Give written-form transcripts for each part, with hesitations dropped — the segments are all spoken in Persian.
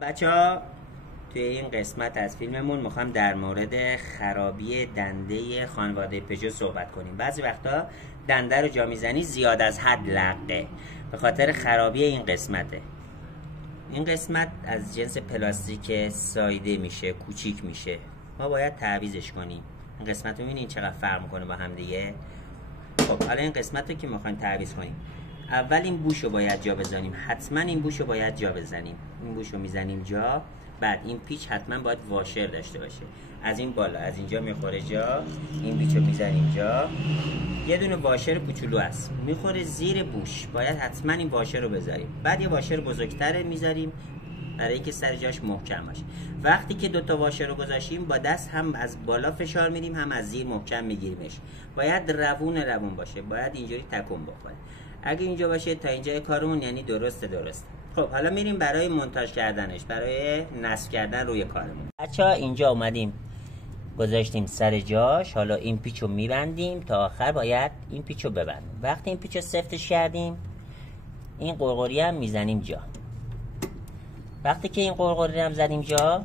بچه‌ها توی این قسمت از فیلممون میخوام در مورد خرابی دنده خانواده پژو صحبت کنیم. بعضی وقتا دنده رو جا میزنی زیاد از حد لقه، به خاطر خرابی این قسمته. این قسمت از جنس پلاستیک سایده میشه، کوچیک میشه، ما باید تعویضش کنیم. این قسمت رو میبینین چقدر فرق میکنه با هم دیگه. خب حالا این قسمت رو که میخوایم تعویض کنیم، اول این بوش رو باید جا بزنیم. حتما این بوش رو باید جا بزنیم. این بوش رو میزنیم جا. بعد این پیچ حتما باید واشر داشته باشه. از این بالا از اینجا میخوره جا، این پیچ رو میزنیم جا. یه دونه واشر کوچولو است میخوره زیر بوش، باید حتما این واشر رو بذاریم. بعد یه واشر بزرگتر میذاریم برای اینکه سر جاش محکم باشه. وقتی که دوتا واشر رو گذاشتیم با دست هم از بالا فشار میدیم هم از زیر محکم میگیریمش. باید روون باشه، باید اینجوری تکون بخوره. اگه اینجا باشه تا اینجای کارمون یعنی درسته. خب حالا میریم برای مونتاژ کردنش، برای نصب کردن روی کارمون. بچه‌ها اینجا اومدیم گذاشتیم سر جاش. حالا این پیچو میبندیم تا آخر، باید این پیچو ببندیم. وقتی این پیچو سفتش کردیم این قرقری هم میزنیم جا. وقتی که این قرقری هم زدیم جا،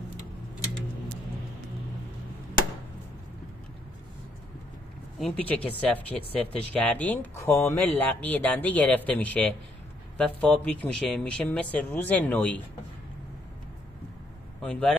این پیچو که سفتش کردیم کامل لقی دنده گرفته میشه و فابریک میشه مثل روز نوئی. امیدوارم